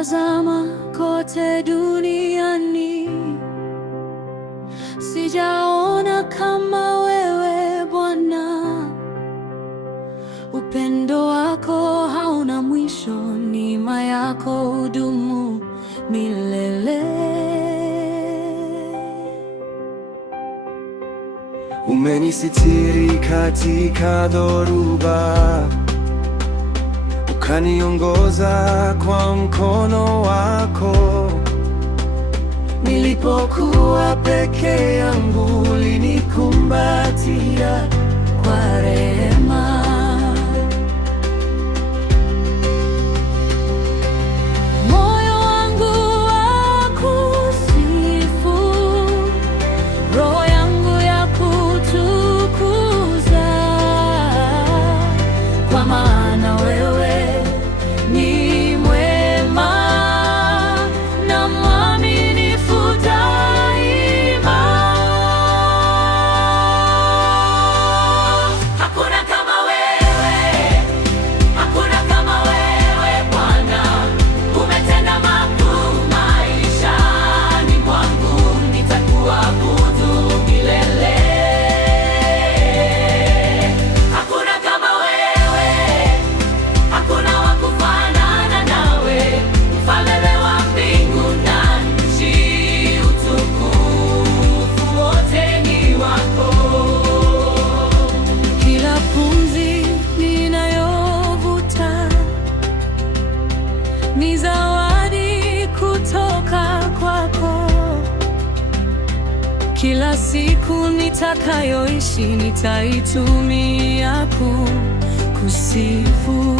nikitazama kote duniani, sijaona kama wewe Bwana. Upendo wako hauna mwisho, neema yako hudumu milele. Umenisitiri katika dhoruba, ukaniongoza kwa mkono wako. Nilipokuwa peke yangu, ulinikumbatia kwa rehema. Moyo wangu wakusifu, roho yangu ya kutukuza, kwa maana wewe ni mwema na mwaminifu daima. Hakuna kama wewe, hakuna kama wewe Bwana. Umetenda makuu maishani mwangu, nitakuabudu milele. Hakuna kama wewe, hakuna wa kufanana nawe, Mfalme wa mbingu na nchi, utukufu wote ni wako. Kila pumzi ninayovuta ni zawadi kutoka kwako. Kila siku nitakayoishi nitaitumia kukusifu.